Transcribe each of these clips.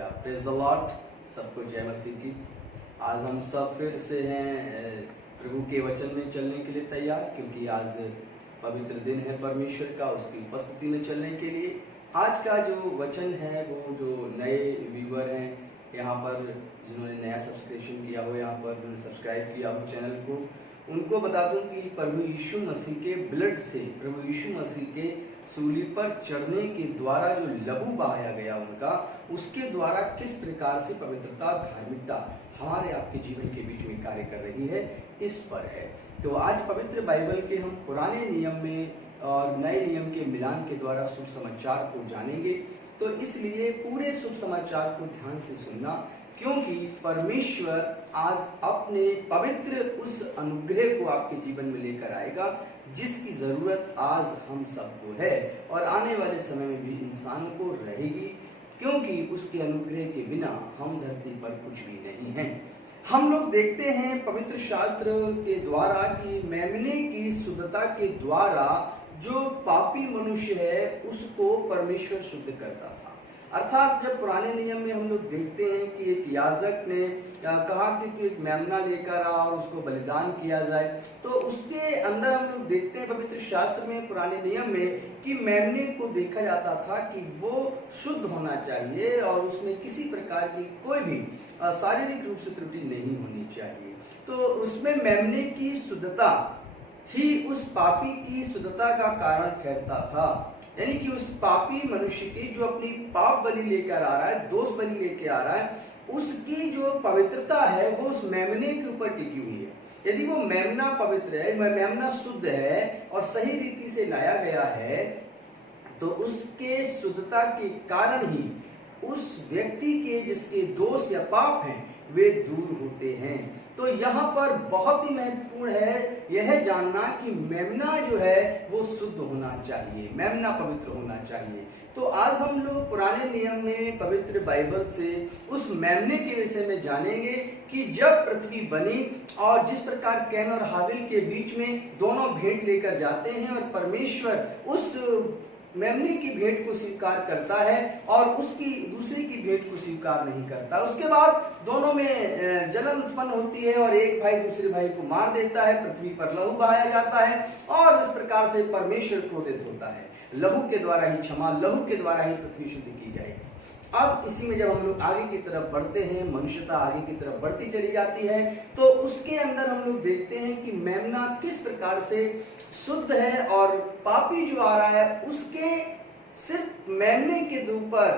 Praise the Lord. सबको जय मसीह की। आज हम सब फिर से हैं प्रभु के वचन में चलने के लिए तैयार, क्योंकि आज पवित्र दिन है परमेश्वर का, उसकी उपस्थिति में चलने के लिए। आज का जो वचन है वो जो नए व्यूअर हैं यहाँ पर, जिन्होंने नया सब्सक्रिप्शन किया हो, यहाँ पर सब्सक्राइब किया हो चैनल को, उनको बता दूं कि प्रभु यीशु मसीह के ब्लड से, प्रभु यीशु मसीह के सूली पर चढ़ने के द्वारा जो लहू बहाया गया उनका, उसके द्वारा किस प्रकार से पवित्रता, धार्मिकता हमारे आपके जीवन के बीच में कार्य कर रही है, इस पर है। तो आज पवित्र बाइबल के हम पुराने नियम में और नए नियम के मिलान के द्वारा शुभ समाचार को जानेंगे। तो इसलिए पूरे शुभ समाचार को ध्यान से सुनना, क्योंकि परमेश्वर आज अपने पवित्र उस अनुग्रह को आपके जीवन में लेकर आएगा जिसकी जरूरत आज हम सबको है और आने वाले समय में भी इंसानों को रहेगी, क्योंकि उसके अनुग्रह के बिना हम धरती पर कुछ भी नहीं हैं। हम लोग देखते हैं पवित्र शास्त्र के द्वारा कि मेमने की शुद्धता के द्वारा जो पापी मनुष्य है उसको परमेश्वर शुद्ध करता था। अर्थात जब पुराने नियम में हम लोग देखते हैं कि एक याजक ने कहा कि तू एक मेमना लेकर आ और उसको बलिदान किया जाए, तो उसके अंदर हम लोग देखते हैं पवित्र शास्त्र में, पुराने नियम में, कि मेमने को देखा जाता था कि वो शुद्ध होना चाहिए और उसमें किसी प्रकार की कोई भी शारीरिक रूप से त्रुटि नहीं होनी चाहिए। तो उसमें मेमने की शुद्धता ही उस पापी की शुद्धता का कारण ठहरता था। यानी कि उस पापी मनुष्य की जो अपनी पाप बलि लेकर आ रहा है, दोष बलि लेकर आ रहा है, उसकी जो पवित्रता है वो उस मेमने के ऊपर टिकी हुई है। यदि वो मेमना पवित्र है, मेमना शुद्ध है और सही रीति से लाया गया है, तो उसके शुद्धता के कारण ही उस व्यक्ति के जिसके दोष या पाप हैं वे दूर होते हैं। तो यहाँ पर बहुत ही महत्वपूर्ण है यह जानना कि मेमना जो है वो शुद्ध होना चाहिए, मेमना पवित्र होना चाहिए। तो आज हम लोग पुराने नियम में पवित्र बाइबल से उस मेमने के विषय में जानेंगे कि जब पृथ्वी बनी और जिस प्रकार कैन और हाबिल के बीच में दोनों भेंट लेकर जाते हैं और परमेश्वर उस मेमने की भेंट को स्वीकार करता है और उसकी दूसरे की भेंट को स्वीकार नहीं करता। उसके बाद दोनों में जलन उत्पन्न होती है और एक भाई दूसरे भाई को मार देता है, पृथ्वी पर लहू बहाया जाता है और इस प्रकार से परमेश्वर क्रोधित होता है। लहू के द्वारा ही क्षमा, लहू के द्वारा ही पृथ्वी शुद्ध की जाएगी। अब इसी में जब हम लोग आगे की तरफ बढ़ते हैं, मनुष्यता आगे की तरफ बढ़ती चली जाती है, तो उसके अंदर हम लोग देखते हैं कि मेमना किस प्रकार से शुद्ध है और पापी जो आ रहा है उसके सिर्फ मेमने के ऊपर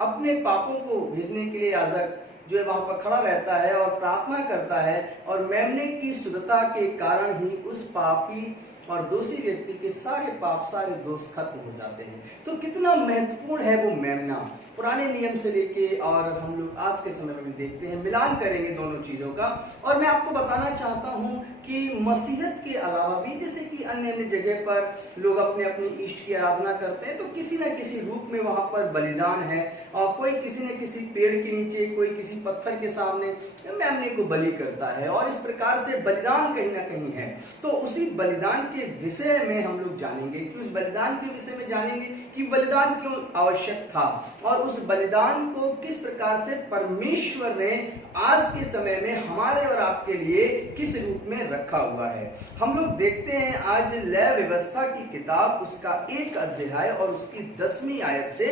अपने पापों को भेजने के लिए याजक जो है वहां पर खड़ा रहता है और प्रार्थना करता है, और मेमने की शुद्धता के कारण ही उस पापी और दोषी व्यक्ति के सारे पाप, सारे दोष खत्म हो जाते हैं। तो कितना महत्वपूर्ण है वो मेमना, पुराने नियम से लेके और हम लोग आज के समय में भी देखते हैं। मिलान करेंगे दोनों चीजों का, और मैं आपको बताना चाहता हूं कि मसीहत के अलावा भी, जैसे कि अन्य अन्य जगह पर लोग अपने अपने इष्ट की आराधना करते हैं, तो किसी न किसी रूप में वहां पर बलिदान है, और कोई किसी न किसी पेड़ के नीचे, कोई किसी पत्थर के सामने मेमने को बलि करता है, और इस प्रकार से बलिदान कहीं ना कहीं है। तो उसी बलिदान के विषय में हम लोग जानेंगे कि उस बलिदान के विषय में जानेंगे कि बलिदान क्यों आवश्यक था और उस बलिदान को किस प्रकार से परमेश्वर ने आज के समय में हमारे और आपके लिए किस रूप में रखा हुआ है। हम लोग देखते हैं आज लय व्यवस्था की किताब, उसका 1 अध्याय और उसकी 10वीं आयत से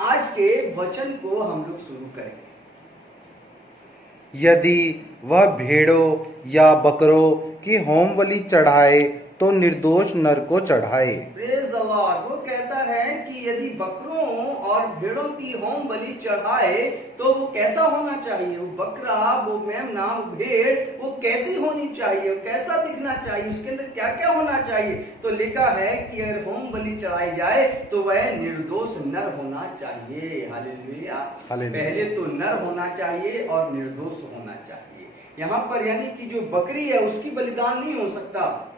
आज के वचन को हम लोग शुरू करेंगे। यदि वह भेड़ों या बकरों की होम बलि चढ़ाए तो निर्दोष नर को चढ़ाए। Praise the Lord. वो कहता है कि यदि बकरों और भेड़ों की होम बलि चढ़ाए तो वो कैसा होना चाहिए, वो बकरा, वो मेमना, वो भेड़, वो कैसी होनी चाहिए, कैसा दिखना चाहिए, उसके अंदर क्या क्या होना चाहिए। तो लिखा है कि अगर होम बलि चढ़ाई जाए तो वह निर्दोष नर होना चाहिए। हालेलुया। पहले तो नर होना चाहिए और निर्दोष होना चाहिए। यहाँ पर यानी कि जो बकरी है उसकी बलिदान नहीं हो सकता,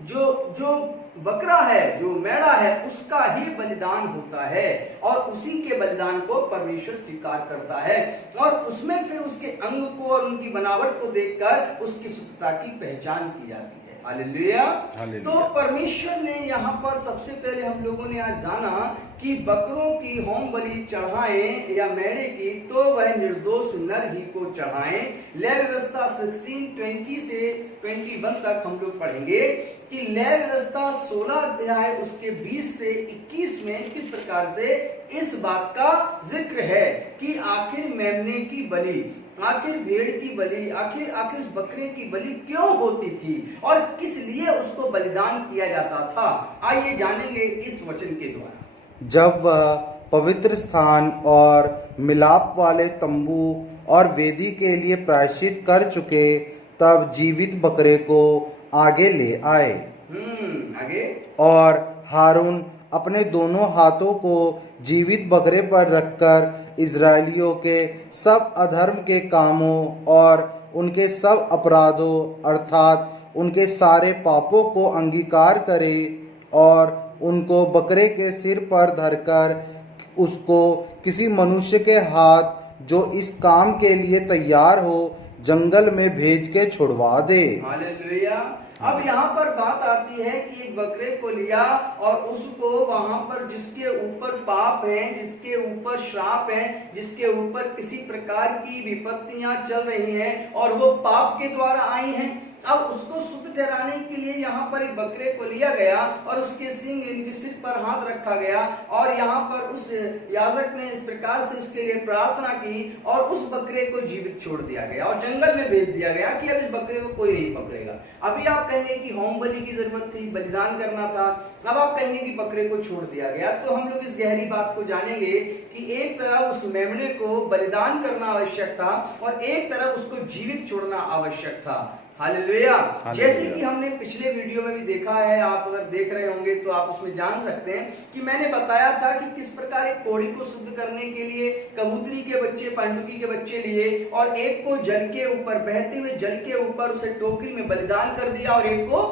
जो बकरा है, जो मेढ़ा है, उसका ही बलिदान होता है और उसी के बलिदान को परमेश्वर स्वीकार करता है, और उसमें फिर उसके अंग को और उनकी बनावट को देखकर उसकी शुद्धता की पहचान की जाती है। हालेलुया। हालेलुया। तो परमेश्वर ने यहाँ पर सबसे पहले हम लोगों ने आज जाना कि बकरों की होम बलि चढ़ाएं या मेढ़े की तो वह निर्दोष नर ही को चढ़ाएं। लय व्यवस्था 16:20 से 21 तक हम लोग पढ़ेंगे कि लय व्यवस्था 16 अध्याय उसके 20 से 21 में किस प्रकार से इस बात का जिक्र है कि आखिर मेमने की बलि, आखिर भेड़ की बलि, आखिर उस बकरे की बलि क्यों होती थी और किस लिए उसको बलिदान किया जाता था। आइए जानेंगे इस वचन के द्वारा। जब वह पवित्र स्थान और मिलाप वाले तंबू और वेदी के लिए प्रायश्चित कर चुके, तब जीवित बकरे को आगे ले आए। आगे। और हारून अपने दोनों हाथों को जीवित बकरे पर रखकर इजरायलियों के सब अधर्म के कामों और उनके सब अपराधों अर्थात उनके सारे पापों को अंगीकार करे और उनको बकरे के सिर पर धरकर उसको किसी मनुष्य के हाथ जो इस काम के लिए तैयार हो जंगल में भेज के छुड़वा दे। हालेलुया। अब यहाँ पर बात आती है कि एक बकरे को लिया और उसको वहां पर जिसके ऊपर पाप है, जिसके ऊपर श्राप है, जिसके ऊपर किसी प्रकार की विपत्तियां चल रही हैं और वो पाप के द्वारा आई हैं, अब उसको शुद्ध ठहराने के लिए यहाँ पर एक बकरे को लिया गया और उसके सींग इनके सिर पर हाथ रखा गया और यहाँ पर उस याजक ने इस प्रकार से उसके लिए प्रार्थना की और उस बकरे को जीवित छोड़ दिया गया और जंगल में भेज दिया गया कि अब इस बकरे को कोई नहीं पकड़ेगा। अभी आप कहेंगे कि होम बलि की जरूरत थी, बलिदान करना था, अब आप कहेंगे कि बकरे को छोड़ दिया गया। तो हम लोग इस गहरी बात को जानेंगे कि एक तरफ उस मेमने को बलिदान करना आवश्यक था और एक तरफ उसको जीवित छोड़ना आवश्यक था। हालेलुया। जैसे कि हमने पिछले वीडियो में भी देखा है, आप अगर देख रहे होंगे तो आप उसमें जान सकते हैं कि मैंने बताया था कि किस प्रकार एक कोड़ी को शुद्ध करने के लिए कबूतरी के बच्चे, पांडुकी के बच्चे लिए और एक को जल के ऊपर, बहते हुए जल के ऊपर उसे टोकरी में बलिदान कर दिया और एक को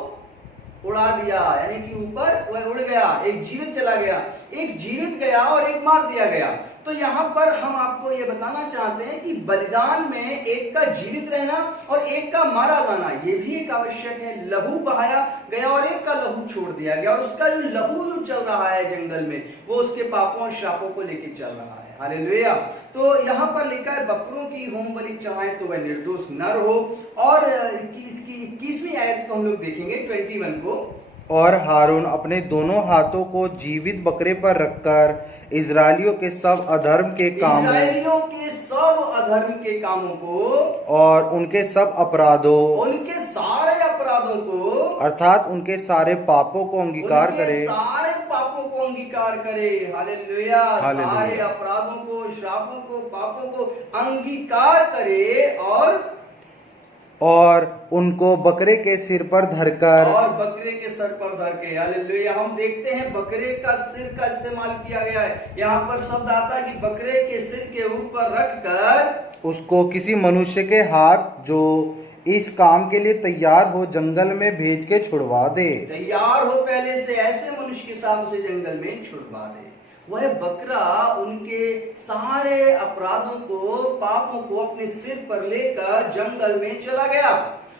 उड़ा दिया, यानी कि ऊपर वह उड़ गया, एक जीवित चला गया, एक जीवित गया और एक मार दिया गया। तो यहाँ पर हम आपको यह बताना चाहते हैं कि बलिदान में एक का जीवित रहना और एक का मारा जाना ये भी एक आवश्यक है। लहू बहाया गया और एक का लहू छोड़ दिया गया और उसका जो लहू जो चल रहा है जंगल में वो उसके पापों और श्रापों को लेकर चल रहा है। हालेलुया। तो यहाँ पर लिखा है बकरों की होम बलि चढ़ाएं तो वह निर्दोष नर हो। और इसकी 21वीं आयत को हम लोग देखेंगे 21 को। और हारून अपने दोनों हाथों को जीवित बकरे पर रखकर इजरायलियों के सब अधर्म के कामों, इजरायलियों के सब अधर्म के कामों को और उनके सब अपराधों, उनके सारे अपराधों को अर्थात उनके सारे पापों को अंगीकार करे, सारे पापों को अंगीकार करे। हालेलुया। सारे अपराधों को, श्रापों को, पापों को अंगीकार करे और उनको बकरे के सिर पर धरकर, और बकरे के सर पर धर के। हालेलुया। हम देखते हैं बकरे का सिर का इस्तेमाल किया गया है। यहाँ पर शब्द आता है कि बकरे के सिर के ऊपर रखकर उसको किसी मनुष्य के हाथ जो इस काम के लिए तैयार हो जंगल में भेज के छुड़वा दे। तैयार हो पहले से ऐसे मनुष्य के साथ उसे जंगल में छुड़वा दे। वह बकरा उनके सारे अपराधों को, पापों को अपने सिर पर लेकर जंगल में चला गया।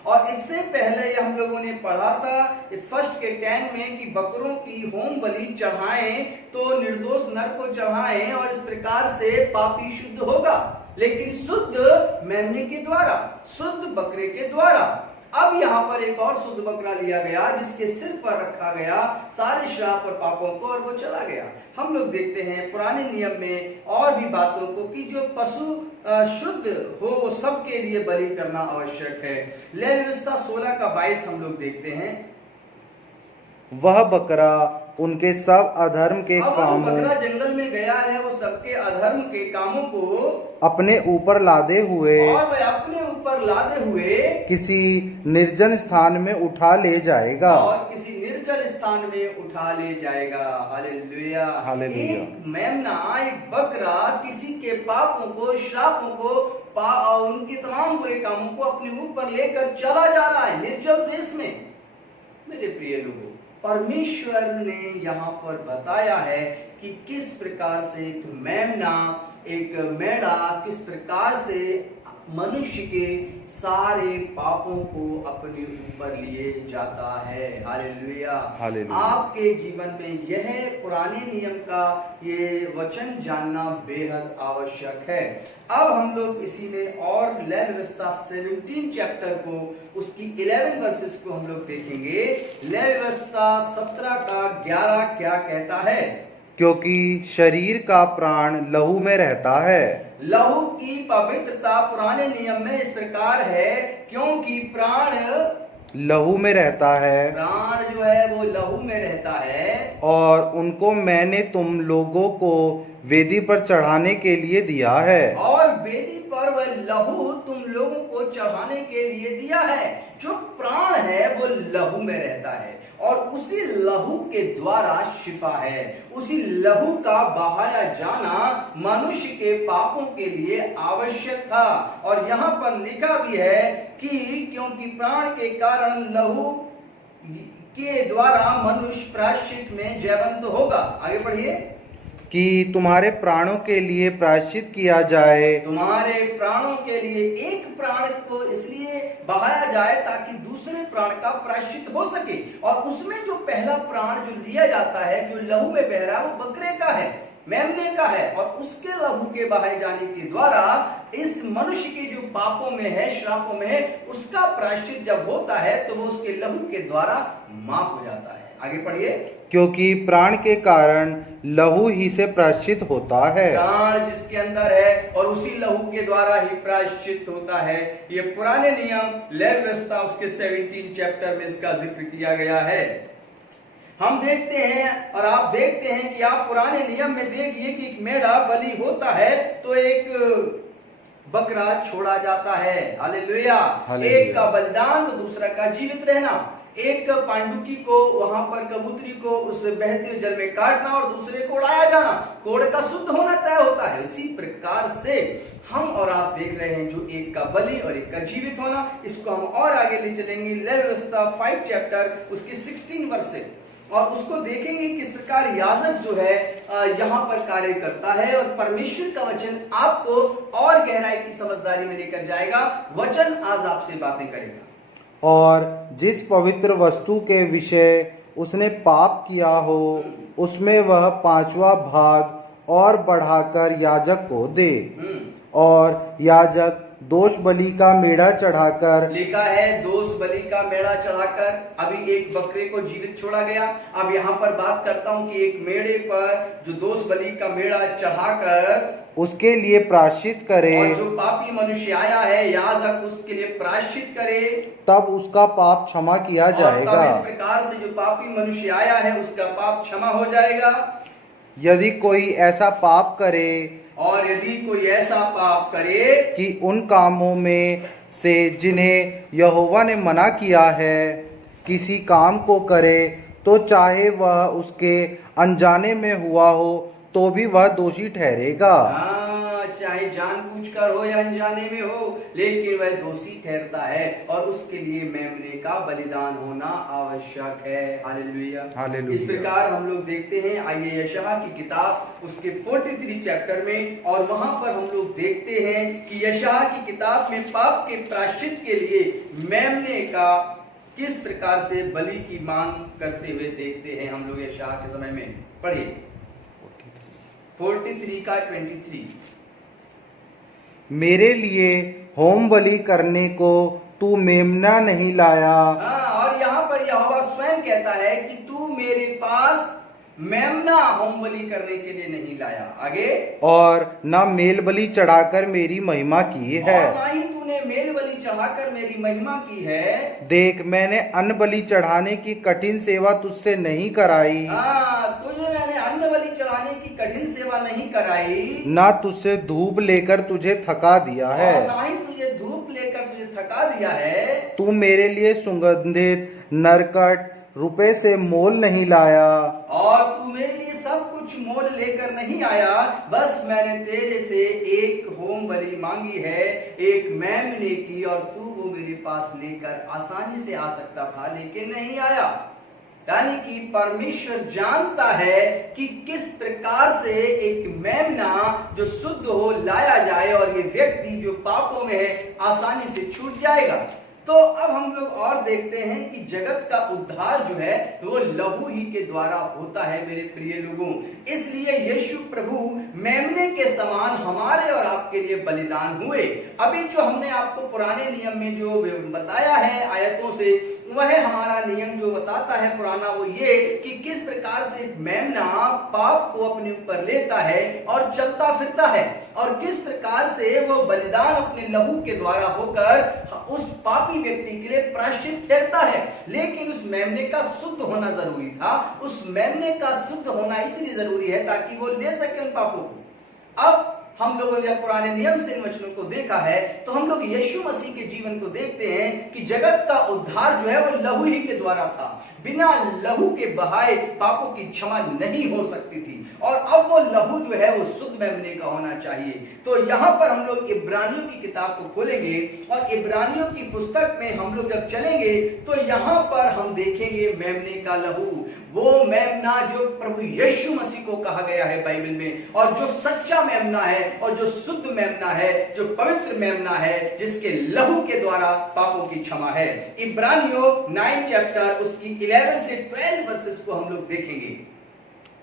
और इससे पहले हम लोगों ने पढ़ा था 1 के 10 में कि बकरों की होम बलि चढ़ाएं तो निर्दोष नर को चढ़ाएं और इस प्रकार से पापी शुद्ध होगा, लेकिन शुद्ध मेमने के द्वारा, शुद्ध बकरे के द्वारा। अब यहाँ पर एक और शुद्ध बकरा लिया गया जिसके सिर पर रखा गया सारे श्राप और पापों को और वो चला गया। हम लोग देखते हैं पुराने नियम में और भी बातों को कि जो पशु शुद्ध हो वो सबके लिए बलि करना आवश्यक है। लय व्यवस्था 16 का 22 हम लोग देखते हैं। वह बकरा उनके सब अधर्म के कामों, बकरा जंगल में गया है वो सबके अधर्म के कामों को अपने ऊपर लादे हुए, और वह अपने ऊपर लादे हुए किसी निर्जन स्थान में उठा ले जाएगा, और किसी निर्जल स्थान में उठा ले जाएगा। हालेलुया। हालेलुया। एक मेमना, एक बकरा किसी के पापों को, श्रापों को, उनके तमाम बुरे कामों को अपने ऊपर लेकर चला जा रहा है निर्जल देश में। मेरे प्रिय लोगों, परमेश्वर ने यहाँ पर बताया है कि किस प्रकार से एक मेमना, एक मेढ़ा किस प्रकार से मनुष्य के सारे पापों को अपने ऊपर लिए जाता है। हालेलुया। हालेलुया। आपके जीवन में यह पुराने नियम का ये वचन जानना बेहद आवश्यक है। अब हम लोग इसी में और लेवी व्यवस्था 17 चैप्टर को उसकी 11 वर्सेस को हम लोग देखेंगे। लेवी व्यवस्था 17 का 11 क्या कहता है? क्योंकि शरीर का प्राण लहू में रहता है। लहू की पवित्रता पुराने नियम में इस प्रकार है, क्योंकि प्राण लहू में रहता है, प्राण जो है वो लहू में रहता है, और उनको मैंने तुम लोगों को वेदी पर चढ़ाने के लिए दिया है। और वेदी पर वह लहू तुम लोगों को चढ़ाने के लिए दिया है। जो प्राण है वो लहू में रहता है और उसी लहू के द्वारा शिफा है। उसी लहू का बहाया जाना मनुष्य के पापों के लिए आवश्यक था। और यहाँ पर लिखा भी है कि क्योंकि प्राण के कारण लहू के द्वारा मनुष्य प्रायश्चित में जयवंत होगा। आगे पढ़िए। कि तुम्हारे प्राणों के लिए प्रायश्चित किया जाए। तुम्हारे प्राणों के लिए एक प्राण को इसलिए बहाया जाए ताकि दूसरे प्राण का प्रायश्चित हो सके। और उसमें जो पहला प्राण जो लिया जाता है, जो लहू में बह रहा है, वो बकरे का है, मेमने का है। और उसके लहू के बहाए जाने के द्वारा इस मनुष्य के जो पापों में है, श्रापों में है, उसका प्रायश्चित जब होता है तो वो उसके लहू के द्वारा माफ हो जाता है। आगे पढ़िए। क्योंकि प्राण के कारण लहू ही से प्रायश्चित होता है। प्राण जिसके अंदर है और उसी लहू के द्वारा ही प्रायश्चित होता है। ये पुराने नियम लेवी व्यवस्था उसके 17 चैप्टर में इसका जिक्र किया गया है। हम देखते हैं और आप देखते हैं कि आप पुराने नियम में देखिए कि एक मेढ़ा बलि होता है तो एक बकरा छोड़ा जाता है। हालेलुया। एक का बलिदान तो दूसरा का जीवित रहना। एक पांडुकी को वहां पर कबूतरी को उस बहते हुए जल में काटना और दूसरे को उड़ाया जाना। कोड़ का शुद्ध होना तय होता है। इसी प्रकार से हम और आप देख रहे हैं जो एक का बलि और एक का जीवित होना। इसको हम और आगे ले चलेंगे। लेवी व्यवस्था 5 चैप्टर उसकी 16 वर्ष से और उसको देखेंगे किस प्रकार याजक जो है यहाँ पर कार्य करता है। और परमेश्वर का वचन आपको और गहराई की समझदारी में लेकर जाएगा। वचन आज आपसे बातें करेगा। और जिस पवित्र वस्तु के विषय उसने पाप किया हो उसमें वह 5वां भाग और बढ़ाकर याजक को दे। और याजक दोष बलि का मेढ़ा चढ़ाकर, लिखा है दोष बलि का मेढ़ा चढ़ाकर। अभी एक बकरे को जीवित छोड़ा गया। अब यहाँ पर बात करता हूँ कि एक मेढ़े पर जो दोष बलि का मेढ़ा चढ़ाकर उसके लिए प्रायश्चित करे। और जो पापी मनुष्य आया है याजक उसके लिए प्रायश्चित करे, तब उसका पाप क्षमा किया जाएगा। तब इस प्रकार से जो पापी मनुष्य आया है उसका पाप क्षमा हो जाएगा। यदि कोई ऐसा पाप करे, और यदि कोई ऐसा पाप करे कि उन कामों में से जिन्हें यहोवा ने मना किया है किसी काम को करे, तो चाहे वह उसके अनजाने में हुआ हो तो भी वह दोषी ठहरेगा। चाहे जानबूझकर हो या अनजाने में हो, लेकिन वह दोषी ठहरता है और उसके लिए मेमने का बलिदान होना आवश्यक है। हालेलुया। हालेलुया। इस प्रकार हम लोग देखते हैं। आइए यशायाह की किताब उसके 43 चैप्टर में और वहां पर हम लोग देखते हैं कि यशायाह की किताब में पाप के प्रायश्चित के लिए मेमने का किस प्रकार से बलि की मांग करते हुए देखते हैं हम लोग यशायाह के समय में। पढ़िए 43 का 23। मेरे लिए होम बलि करने को तू मेमना नहीं लाया। और यहाँ पर यहोवा स्वयं कहता है कि तू मेरे पास मेमना होम बलि करने के लिए नहीं लाया। आगे। और ना मेल बलि चढ़ाकर मेरी महिमा की है। और ना ही तूने मेल बलि चढ़ाकर मेरी महिमा की है। देख मैंने अन्न बलि चढ़ाने की कठिन सेवा तुझसे नहीं कराई। तुझे मैंने अन्न बलि चढ़ाने की कठिन सेवा नहीं कराई। ना तुझसे धूप लेकर तुझे थका दिया है। और ना ही तुझे धूप लेकर तुझे थका दिया है। तू मेरे लिए सुगंधित नरकट रुपए से मोल नहीं लाया। और तू मेरे लिए सब कुछ मोल लेकर नहीं आया। बस मैंने तेरे से एक होम बलि मांगी है, एक मेमने की, और तू वो मेरे पास लेकर आसानी से आ सकता था लेकिन नहीं आया। यानी कि परमेश्वर जानता है कि किस प्रकार से एक मेमना जो शुद्ध हो लाया जाए और और ये व्यक्ति जो पापों में है आसानी से छूट जाएगा। तो अब हम लोग और देखते हैं कि जगत का उद्धार जो है वो लहू ही के द्वारा होता है मेरे प्रिय लोगों। इसलिए यीशु प्रभु मेमने के समान हमारे और आपके लिए बलिदान हुए। अभी जो हमने आपको पुराने नियम में जो बताया है आयतों से, वह हमारा नियम जो बताता है पुराना, वो ये कि किस प्रकार से मेमना पाप को अपने ऊपर लेता है और चलता फिरता है, और किस प्रकार से वो बलिदान अपने लहू के द्वारा होकर उस पापी व्यक्ति के लिए प्रायश्चित ठहरता है। लेकिन उस मेमने का शुद्ध होना जरूरी था। उस मेमने का शुद्ध होना इसलिए जरूरी है ताकि वो ले सके उन पापों को। अब हम लोगों ने पुराने नियम से इन वचनों को देखा है, तो हम लोग यीशु मसीह के जीवन को देखते हैं कि जगत का उद्धार जो है वो लहू ही के द्वारा था। बिना लहू के बहाए पापों की क्षमा नहीं हो सकती थी, और अब वो लहू जो है वो शुद्ध मेमने का होना चाहिए। तो यहाँ पर हम लोग इब्रानियों की किताब को खोलेंगे, और इब्रानियों की पुस्तक में हम लोग जब चलेंगे तो यहाँ पर हम देखेंगे मेमने का लहू, वो मेमना जो प्रभु यीशु मसीह को कहा गया है बाइबल में, और जो सच्चा मेमना है और जो शुद्ध मेमना है, जो पवित्र मेमना है, जिसके लहू के द्वारा पापों की क्षमा है। इब्रानियों 9 चैप्टर उसकी 11 से 12 वर्सेस को हम लोग देखेंगे।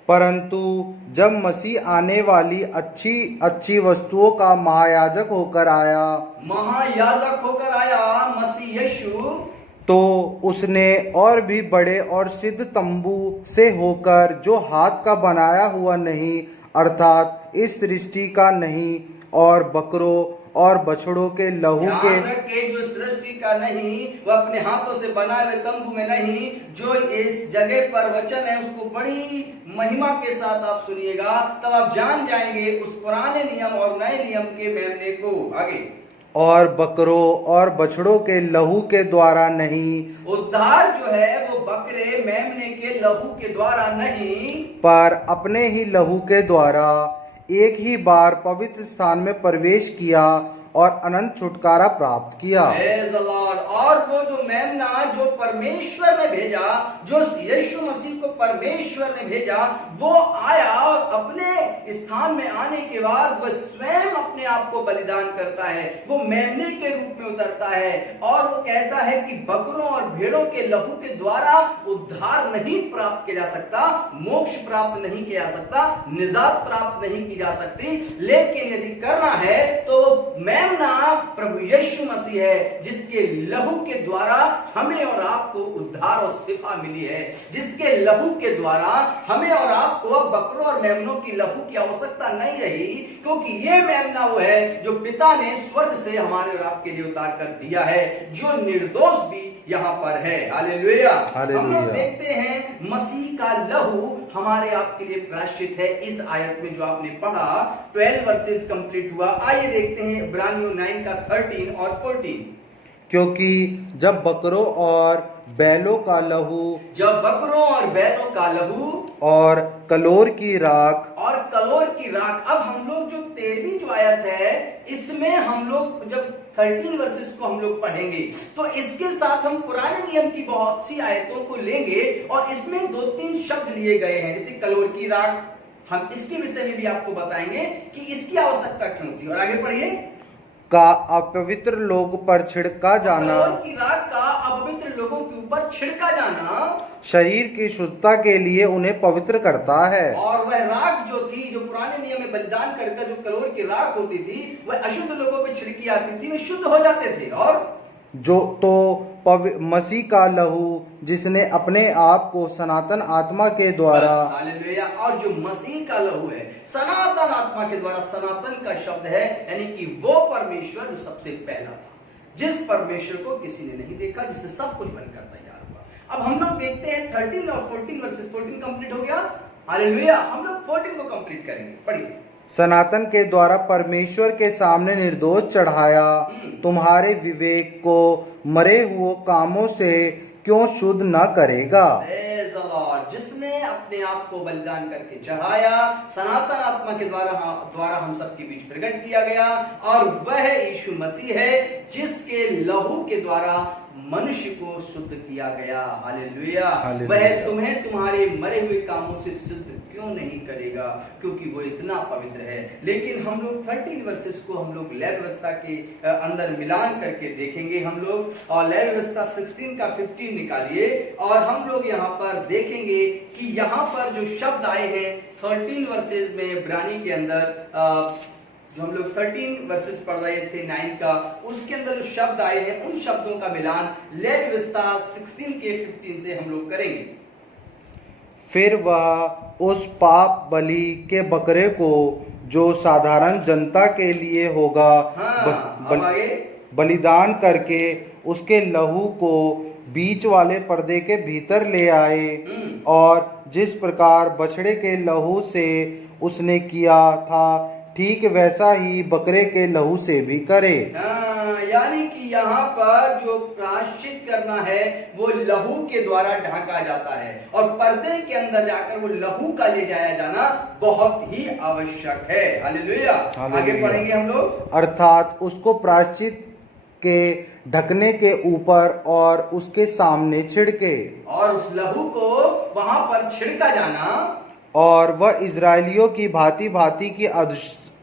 परंतु जब मसीह आने वाली अच्छी अच्छी वस्तुओं का महायाजक होकर आया मसीह यीशु, तो उसने और भी बड़े और सिद्ध तंबू से होकर, जो हाथ का बनाया हुआ नहीं अर्थात इस सृष्टि का नहीं, और बकरों और बछड़ों के लहू के जो सृष्टि का नहीं, वो अपने हाथों से बनाए हुए तंबू में नहीं, जो इस जगह पर वचन है उसको बड़ी महिमा के साथ आप सुनिएगा, तब आप जान जाएंगे उस पुराने नियम और नए नियम के मेमने को। आगे, और बकरों और बछड़ों के लहू के द्वारा नहीं, उद्धार जो है वो बकरे मेमने के लहू के द्वारा नहीं, पर अपने ही लहू के द्वारा एक ही बार पवित्र स्थान में प्रवेश किया और अनंत छुटकारा प्राप्त किया। और वो जो मेमना जो परमेश्वर ने भेजा, जो यीशु मसीह को परमेश्वर ने भेजा, वो आया और अपने स्थान में आने के बाद वह स्वयं अपने आप को बलिदान करता है। वो मेमने के रूप में उतरता है और वो कहता है कि बकरों और भेड़ों के लहू के द्वारा उद्धार नहीं प्राप्त किया जा सकता, मोक्ष प्राप्त नहीं किया जा सकता, निजात प्राप्त नहीं की जा सकती। लेकिन यदि करना है तो मेमना प्रभु यीशु मसीह है, जिसके लहू के द्वारा हमें और आपको उद्धार और शिफा मिली है, जिसके लहू के द्वारा हमें और आपको अब बकरों और मेमनों की लहू की आवश्यकता नहीं रही, क्योंकि ये मेमना वो है जो पिता ने स्वर्ग से हमारे और आपके लिए उतार कर दिया है, जो निर्दोष भी यहाँ पर है। हालेलुया। हम लोग देखते हैं मसीह का लहू हमारे आपके लिए प्रायश्चित है। इस आयत में जो आपने पढ़ा 12 वर्सेस कंप्लीट हुआ। आइए देखते हैं इब्रानियों 9 का 13 और 14। क्योंकि जब बकरों और बैलों का लहू और कलोर की राख अब हम लोग जो 13वीं जो आयत है, इसमें हम लोग जब 13 वर्सेस को हम लोग पढ़ेंगे तो इसके साथ हम पुराने नियम की बहुत सी आयतों को लेंगे और इसमें 2-3 शब्द लिए गए हैं, जैसे कलोर की राख। हम इसके विषय में भी आपको बताएंगे कि इसकी आवश्यकता क्यों थी। और आगे पढ़िए। का अपवित्र लोग पर छिड़का जाना, की राख का अपवित्र लोगों के ऊपर छिड़का जाना शरीर की शुद्धता के लिए उन्हें पवित्र करता है। और वह राख जो थी, जो पुराने नियम में बलिदान करके जो कलोर की राख होती थी, वह अशुद्ध लोगों पे छिड़की आती थी, वे शुद्ध हो जाते थे। और जो तो मसीह का लहू, जिसने अपने आप को सनातन आत्मा के द्वारा, और जो मसीह का लहू है सनातन आत्मा के द्वारा, सनातन का शब्द है यानी कि वो परमेश्वर जो सबसे पहला था, जिस परमेश्वर को किसी ने नहीं देखा, जिससे सब कुछ बनकर तैयार हुआ। अब हम लोग देखते हैं 13 और 14 वर्सेस 14 कंप्लीट हो गया। हालेलुया। हम लोग 14 को कंप्लीट करेंगे। पढ़िए। सनातन के द्वारा परमेश्वर के सामने निर्दोष चढ़ाया, तुम्हारे विवेक को मरे हुए कामों से क्यों शुद्ध न करेगा। जिसने अपने आप को बलिदान करके चढ़ाया, सनातन आत्मा के द्वारा हम सबके बीच प्रकट किया गया, और वह यीशु मसीह है जिसके लहू के द्वारा मनुष्य को शुद्ध किया गया। हालेलुया। वह तुम्हें तुम्हारे मरे हुए कामों से शुद्ध क्यों क्यों नहीं करेगा, क्योंकि वो इतना पवित्र है। लेकिन हम लोग 13 वर्सेस को हम लोग लय व्यवस्था के अंदर मिलान करके देखेंगे हम लोग, और लय व्यवस्था 16 का 15 निकालिए और हम लोग यहाँ पर देखेंगे कि यहाँ पर जो शब्द आए हैं 13 वर्सेस में इब्रानी के अंदर, जो हम लोग 13 वर्सेस पढ़ रहे थे 9 का, उसके अंदर जो शब्द आए हैं उन शब्दों का मिलान लय व्यवस्था 16 के 15 से हम लोग करेंगे। फिर वह उस पाप बलि के बकरे को जो साधारण जनता के लिए होगा आगे बलिदान करके उसके लहू को बीच वाले पर्दे के भीतर ले आए, और जिस प्रकार बछड़े के लहू से उसने किया था ठीक वैसा ही बकरे के लहू से भी करे। यानी कि यहाँ पर जो प्रायश्चित करना है वो लहू के द्वारा ढांका जाता है, और पर्दे के अंदर जाकर वो लहू का ले जाया जाना बहुत ही आवश्यक है। हालेलुया। आगे पढ़ेंगे हम लोग। अर्थात उसको प्रायश्चित के ढकने के ऊपर और उसके सामने छिड़के, और उस लहू को वहां पर छिड़का जाना, और वह इजरायलियों की भांति भांति की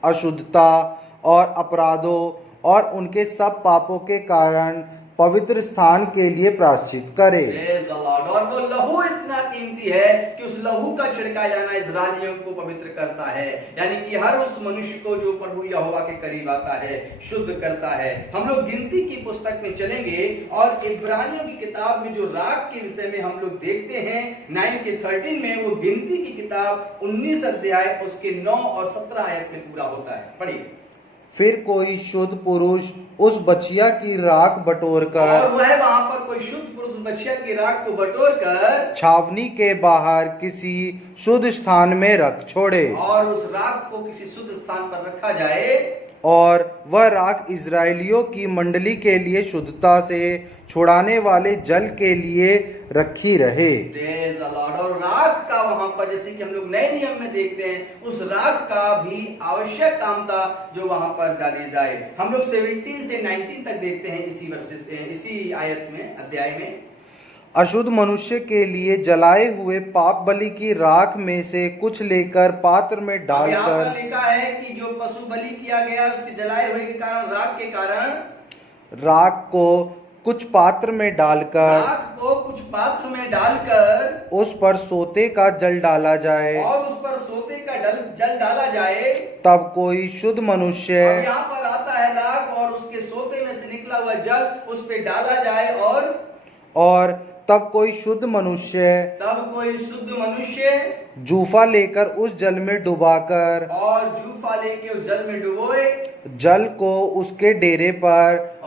अशुद्धता और अपराधों और उनके सब पापों के कारण पवित्र स्थान के लिए प्रायश्चित करे। और वो लहू इतना कीमती है कि उस लहू का छिड़का जाना इजरायलियों को पवित्र करता है, यानी कि हर उस मनुष्य को जो प्रभु यहोवा के करीब आता है शुद्ध करता है। हम लोग गिनती की पुस्तक में चलेंगे और इब्रानियों की किताब में जो राग के विषय में हम लोग देखते हैं 9 के 13 में, वो गिनती की किताब 19 अध्याय उसके 9 और 17 आयत में पूरा होता है। पढ़िए। फिर कोई शुद्ध पुरुष उस बछिया की राख बटोरकर, और वह वहां पर कोई शुद्ध पुरुष बछिया की राख को बटोरकर छावनी के बाहर किसी शुद्ध स्थान में रख छोड़े, और उस राख को किसी शुद्ध स्थान पर रखा जाए, और वह राख इजरायलियों की मंडली के लिए शुद्धता से छुड़ाने वाले जल के लिए रखी रहे। और राख का वहां पर, जैसे कि हम लोग नए नियम में देखते हैं, उस राख का भी आवश्यक काम था जो वहां पर डाली जाए। हम लोग 17 से 19 तक देखते हैं इसी आयत में, अध्याय में। अशुद्ध मनुष्य के लिए जलाए हुए पाप बलि की राख में से कुछ लेकर पात्र में डालकर, लिखा है कि जो पशु बलि किया गया उसके जलाए हुए के कारण, राख के कारण, राख को कुछ पात्र में डालकर, उस पर सोते का जल डाला जाए, और उस पर सोते का जल डाला जाए, तब कोई शुद्ध मनुष्य, यहाँ पर आता है राख और उसके सोते में से निकला हुआ जल उस पे डाला जाए, और तब कोई शुद्ध मनुष्य जूफा लेकर उस जल में डुबाकर, और जूफा लेके उस जल में डुबोए, जल को उसके डेरे पर,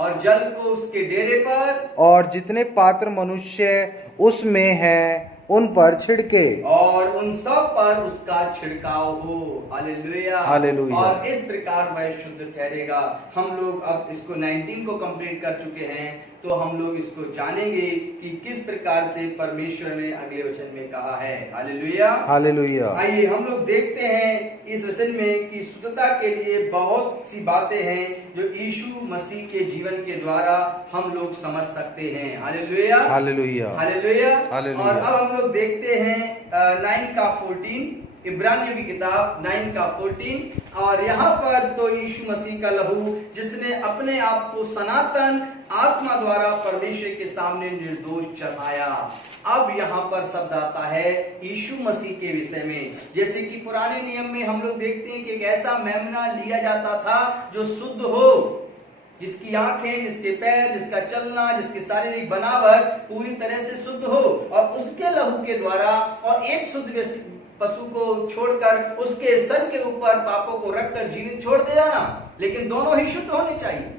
और जितने पात्र मनुष्य उसमें हैं उन पर छिड़के, और उन सब पर उसका छिड़काव हो। Hallelujah, hallelujah. और इस प्रकार वह शुद्ध ठहरेगा। हम लोग अब इसको 19 को कंप्लीट कर चुके हैं, तो हम लोग इसको जानेंगे कि किस प्रकार से परमेश्वर ने अगले वचन में कहा है। Hallelujah, hallelujah. आइए हम लोग देखते हैं इस वचन में कि शुद्धता के लिए बहुत सी बातें हैं जो यीशु मसीह के जीवन के द्वारा हम लोग समझ सकते हैं। Hallelujah, hallelujah, hallelujah, hallelujah. और अब हम लोग देखते हैं 9 का 14, इब्रानियों की किताब 9 का 14, और यहाँ पर तो यीशु मसीह का लहू जिसने अपने आप को सनातन आत्मा द्वारा परमेश्वर के सामने निर्दोष चढ़ाया। अब यहाँ पर शब्द आता है यीशु मसीह के विषय में। जैसे कि पुराने नियम में हम लोग देखते हैं कि एक ऐसा मेमना लिया जाता था जो शुद्ध हो, जिसकी आंखें, जिसके पैर, जिसका चलना, जिसकी शारीरिक बनावट पूरी तरह से शुद्ध हो, और उसके लहू के द्वारा, और एक शुद्ध पशु को छोड़कर उसके सर के ऊपर पापों को रखकर जीवित छोड़ दे जाना, लेकिन दोनों ही शुद्ध होने चाहिए।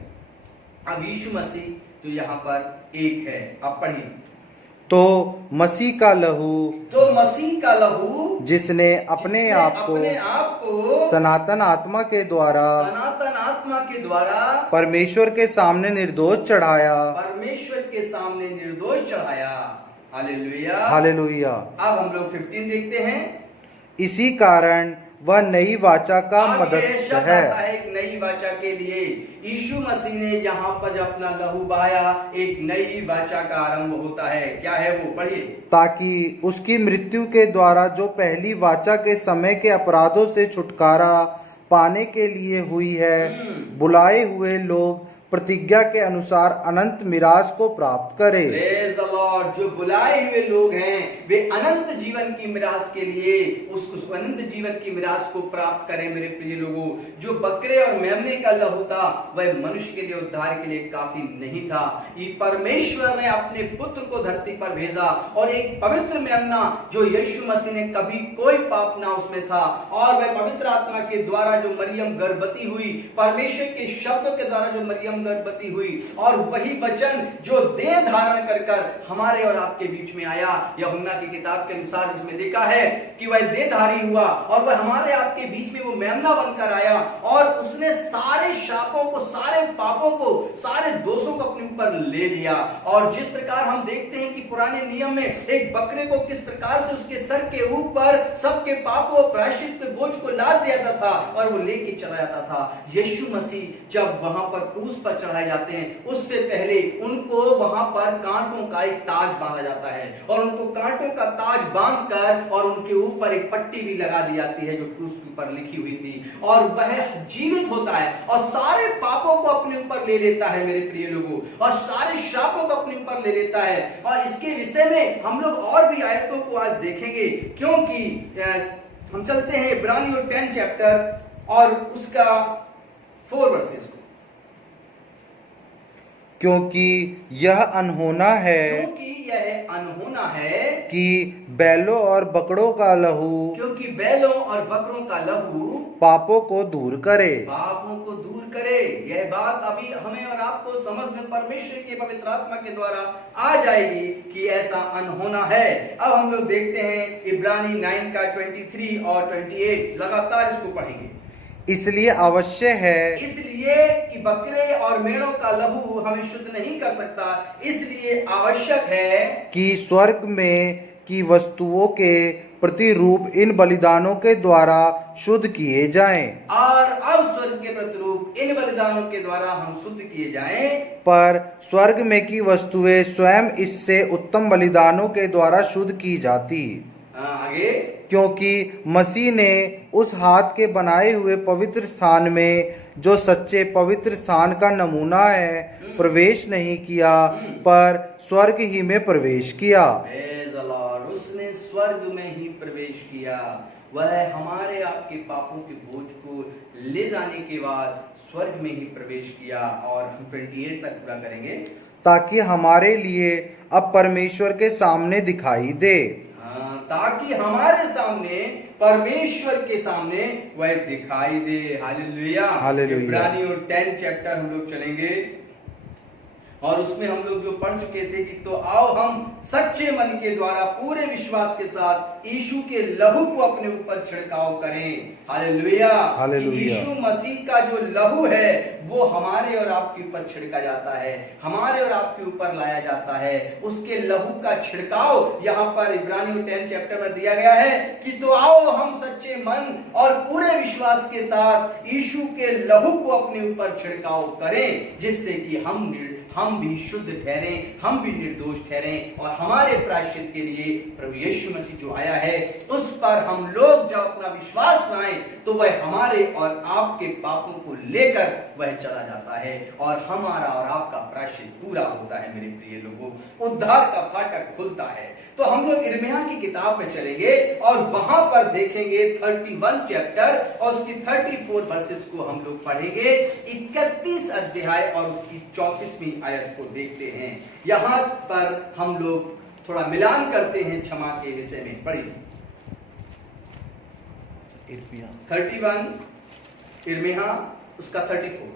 अब यीशु मसीह जो यहाँ पर एक है, आप पढ़िए। तो मसीह का लहू जिसने अपने आप को सनातन आत्मा के द्वारा परमेश्वर के सामने निर्दोष चढ़ाया, हालेलुया, हालेलुया। अब हम लोग 15 देखते हैं। इसी कारण वह नई वाचा का मदस्य है। एक नई वाचा के लिए यीशु मसीह ने यहाँ पर जब अपना लहू बहाया, एक नई वाचा का आरंभ होता है। क्या है वो, पढ़िए। ताकि उसकी मृत्यु के द्वारा जो पहली वाचा के समय के अपराधों से छुटकारा पाने के लिए हुई है, बुलाए हुए लोग प्रतिज्ञा के अनुसार अनंत मिरास को प्राप्त करें। Praise the Lord। जो बुलाए हुए लोग हैं वे अनंत जीवन की मिरास के लिए उस अनंत जीवन की मिरास को प्राप्त करें। मेरे प्रिय लोगों, जो बकरे और मेमने का लहू था वह मनुष्य के लिए उद्धार के लिए काफी नहीं था। ये परमेश्वर ने अपने पुत्र को धरती पर भेजा और एक पवित्र मेमना जो यीशु मसीह ने कभी कोई पाप ना उसमें था, और वह पवित्र आत्मा के द्वारा जो मरियम गर्भवती हुई, परमेश्वर के शब्दों के द्वारा जो मरियम गर्भवती हुई, और वही वचन जो देह धारण कर हमारे और आपके बीच में आया। यूहन्ना की किताब के अनुसार जिसमें लिखा है कि वह देहधारी हुआ और वह हमारे आपके बीच में वो मेमना बनकर आया, और उसने सारे शापों को, सारे पापों को, सारे दोषों को अपने ऊपर ले लिया। और जिस प्रकार हम देखते हैं कि पुराने नियम में एक बकरे को किस प्रकार से उसके सर के ऊपर सबके पापों, प्रायश्चित के बोझ को लाद दिया जाता था और वो लेके चला जाता था, यीशु मसीह जब वहां पर क्रूस पर चढ़ाए जाते हैं उससे पहले उनको वहां पर कांटों का एक ताज बांधा जाता है, और उनको कांटों का ताज बांधकर और उनके ऊपर एक पट्टी भी लगा दी जाती है जो क्रूस के ऊपर लिखी हुई थी, और वह जीवित होता है और सारे पापों को अपने ऊपर ले लेता है। मेरे प्रिय लोगों, और सारे श्रापों को अपने ऊपर ले लेता है। और इसके विषय में हम लोग और भी आयतों को आज देखेंगे, क्योंकि हम चलते हैं इब्रानियों 10 चैप्टर और उसका 4 वर्सेस को। क्योंकि यह अनहोना है कि बैलों और बकरों का लहू, क्योंकि बैलों और बकरों का लहू पापों को दूर करे। पापों को दूर करे। यह बात अभी हमें और आपको समझ में परमेश्वर के पवित्र आत्मा के द्वारा आ जाएगी कि ऐसा अनहोना है। अब हम लोग देखते हैं इब्रानी 9 का 23 और 28, लगातार इसको पढ़ेंगे। इसलिए आवश्य है, इसलिए कि बकरे और मेढ़ों का लहू हमें शुद्ध नहीं कर सकता, इसलिए आवश्यक है कि स्वर्ग में की वस्तुओं के प्रतिरूप इन बलिदानों के द्वारा शुद्ध किए जाएं। और अब स्वर्ग के प्रतिरूप इन बलिदानों के द्वारा हम शुद्ध किए जाएं। पर स्वर्ग में की वस्तुएं स्वयं इससे उत्तम बलिदानों के द्वारा शुद्ध की जाती। आगे, क्योंकि मसीह ने उस हाथ के बनाए हुए पवित्र स्थान में, जो सच्चे पवित्र स्थान का नमूना है, प्रवेश नहीं किया, पर स्वर्ग ही में प्रवेश किया। उसने स्वर्ग में ही प्रवेश किया। वह हमारे आपके पापों के बोझ को ले जाने के बाद स्वर्ग में ही प्रवेश किया। और हम 28 तक पूरा करेंगे, ताकि हमारे लिए अब परमेश्वर के सामने दिखाई दे। ताकि हमारे सामने, परमेश्वर के सामने वह दिखाई दे। Hallelujah, hallelujah. इब्रानियों 10 चैप्टर हम लोग चलेंगे, और उसमें हम लोग जो पढ़ चुके थे कि तो आओ हम सच्चे मन के द्वारा पूरे विश्वास के साथ यीशु के लहू को अपने ऊपर छिड़काव करें। हालेलुया, यीशु मसीह का जो लहू है वो हमारे और आपके ऊपर छिड़का जाता है, हमारे और आपके ऊपर लाया जाता है। उसके लहू का छिड़काव यहाँ पर इब्रानियों 10 चैप्टर में दिया गया है कि तो आओ हम सच्चे मन और पूरे विश्वास के साथ यीशु के लहू को अपने ऊपर छिड़काव करें, जिससे कि हम भी शुद्ध ठहरें, हम भी निर्दोष ठहरें, और हमारे प्रायश्चित के लिए प्रभु यीशु मसीह जो आया है उस पर हम लोग जब अपना विश्वास लाएं तो वह हमारे और आपके पापों को लेकर वह चला जाता है और हमारा और आपका प्रायश्चित पूरा होता है। मेरे प्रिय लोगों, उद्धार का फाटक खुलता है। तो हम लोग यिर्मयाह की किताब में चलेंगे और वहां पर देखेंगे 31 चैप्टर और उसकी 34 वर्सेस को हम लोग पढ़ेंगे। 31 अध्याय और उसकी 34वीं आयत को देखते हैं। यहाँ पर हम लोग थोड़ा मिलान करते हैं क्षमा के विषय में। पढ़िए 31 यिर्मयाह उसका 34,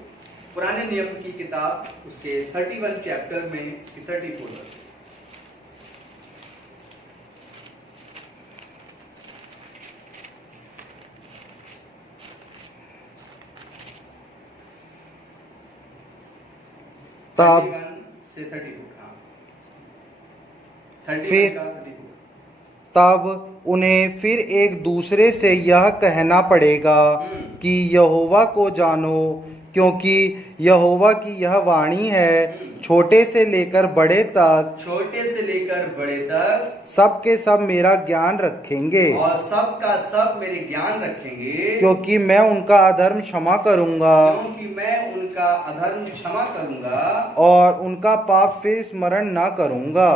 पुराने नियम की किताब उसके 31 चैप्टर में 34 वर्ष। तब से 34, फिर तब उन्हें फिर एक दूसरे से यह कहना पड़ेगा कि यहोवा को जानो, क्योंकि यहोवा की यह वाणी है, छोटे से लेकर बड़े तक सब के सब मेरा ज्ञान रखेंगे, और सब का सब मेरे ज्ञान रखेंगे, क्योंकि मैं उनका अधर्म क्षमा करूंगा, और उनका पाप फिर स्मरण ना करूंगा।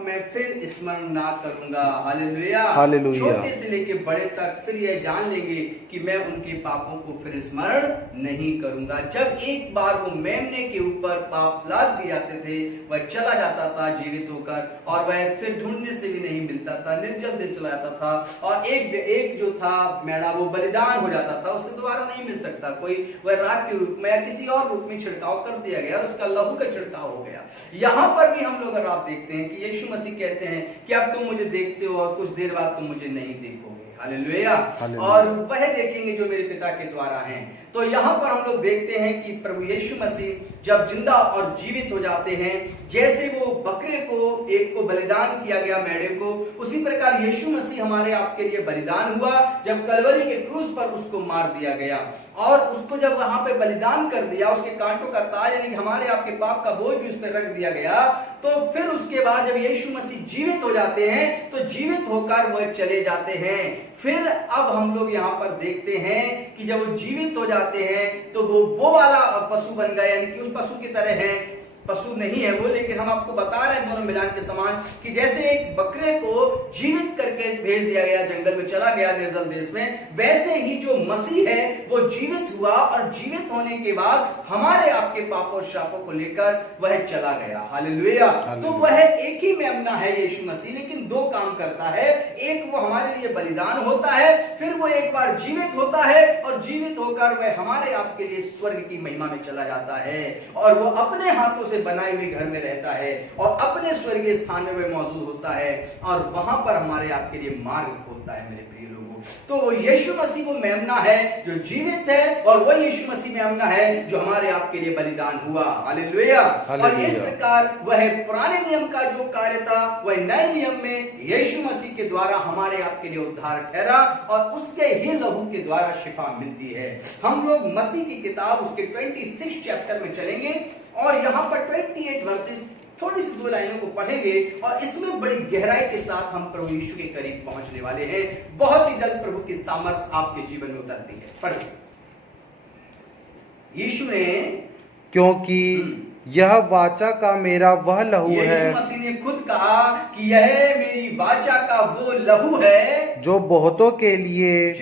मैं फिर स्मरण ना करूंगा। Hallelujah, hallelujah. छोटे से लेके बड़े तक फिर यह जान लेंगे कि मैं उनके पापों को फिर स्मरण नहीं करूंगा। जब एक बार वो मेमने के ऊपर पाप लाद दिए जाते थे, वह चला जाता था जीवित होकर, और वह फिर ढूंढने से भी नहीं मिलता था, निर्जल दिन चला जाता था, और एक जो था मेढ़ा वो बलिदान हो जाता था, उससे दोबारा नहीं मिल सकता कोई। वह राख के रूप में या किसी और रूप में छिड़काव कर दिया गया और उसका लहू का छिड़काव हो गया। यहाँ पर भी हम लोग अगर आप देखते हैं कि यीशु मसीह कहते हैं कि अब तुम मुझे देखते हो और कुछ देर बाद तुम मुझे नहीं देखोगे। हालेलुया। और वह देखेंगे जो मेरे पिता के द्वारा हैं। तो यहाँ पर हम लोग देखते हैं कि प्रभु यीशु मसीह जब जिंदा और जीवित हो जाते हैं, जैसे वो बकरे को एक को बलिदान किया गया मेढ़े को, उसी प्रकार यीशु मसीह हमारे आपके लिए बलिदान हुआ। जब कलवरी के क्रूस पर उसको मार दिया गया और उसको जब वहां पे बलिदान कर दिया, उसके कांटों का ताज यानी हमारे आपके पाप का बोझ भी उस पर रख दिया गया, तो फिर उसके बाद जब यीशु मसीह जीवित हो जाते हैं तो जीवित होकर वह चले जाते हैं। फिर अब हम लोग यहाँ पर देखते हैं कि जब वो जीवित हो जाते हैं तो वो वाला पशु बन गए, यानी कि उस पशु की तरह है, पशु नहीं है वो, लेकिन हम आपको बता रहे हैं दोनों मिलान के समान कि जैसे एक बकरे को जीवित करके भेज दिया गया, जंगल में चला गया निर्जल देश में, वैसे ही जो मसीह है वो जीवित हुआ और जीवित होने के बाद हमारे आपके पापों श्रापों को लेकर वह चला गया। हालेलुया। तो वह एक ही मेमना है यीशु मसीह, लेकिन दो काम करता है। एक वो हमारे लिए बलिदान होता है, फिर वो एक बार जीवित होता है और जीवित होकर वह हमारे आपके लिए स्वर्ग की महिमा में चला जाता है और वो अपने हाथों से बनाए हुए घर में रहता है और अपने स्वर्गीय स्थान में वह मौजूद होता है और वहां पर हमारे आपके लिए मार्ग खोलता है। मेरे प्रिय लोगों, तो यीशु मसीह वो मेमना है जो जीवित है और वह यीशु मसीह मेमना है जो हमारे आपके लिए बलिदान हुआ। हालेलुया। और इस प्रकार वह पुराने नियम का जो कार्य था वह नए नियम में यीशु मसीह के द्वारा हमारे आपके लिए उद्धार ठहरा और उसके ही लहू के द्वारा शिफा मिलती है। हम लोग मत्ती की किताब उसके 26 चैप्टर में चलेंगे और यहाँ पर 28 वर्सेस थोड़ी सी दो लाइनों को पढ़ेंगे और इसमें बड़ी गहराई के साथ हम प्रभु यीशु के करीब पहुंचने वाले हैं। बहुत ही जल्द प्रभु की सामर्थ आपके जीवन में उतरती है। पढ़िए। यीशु ने, क्योंकि यह वाचा का मेरा वह लहू है, यीशु मसीह ने खुद कहा कि यह मेरी वाचा का वो लहू है जो बहुतों के लिए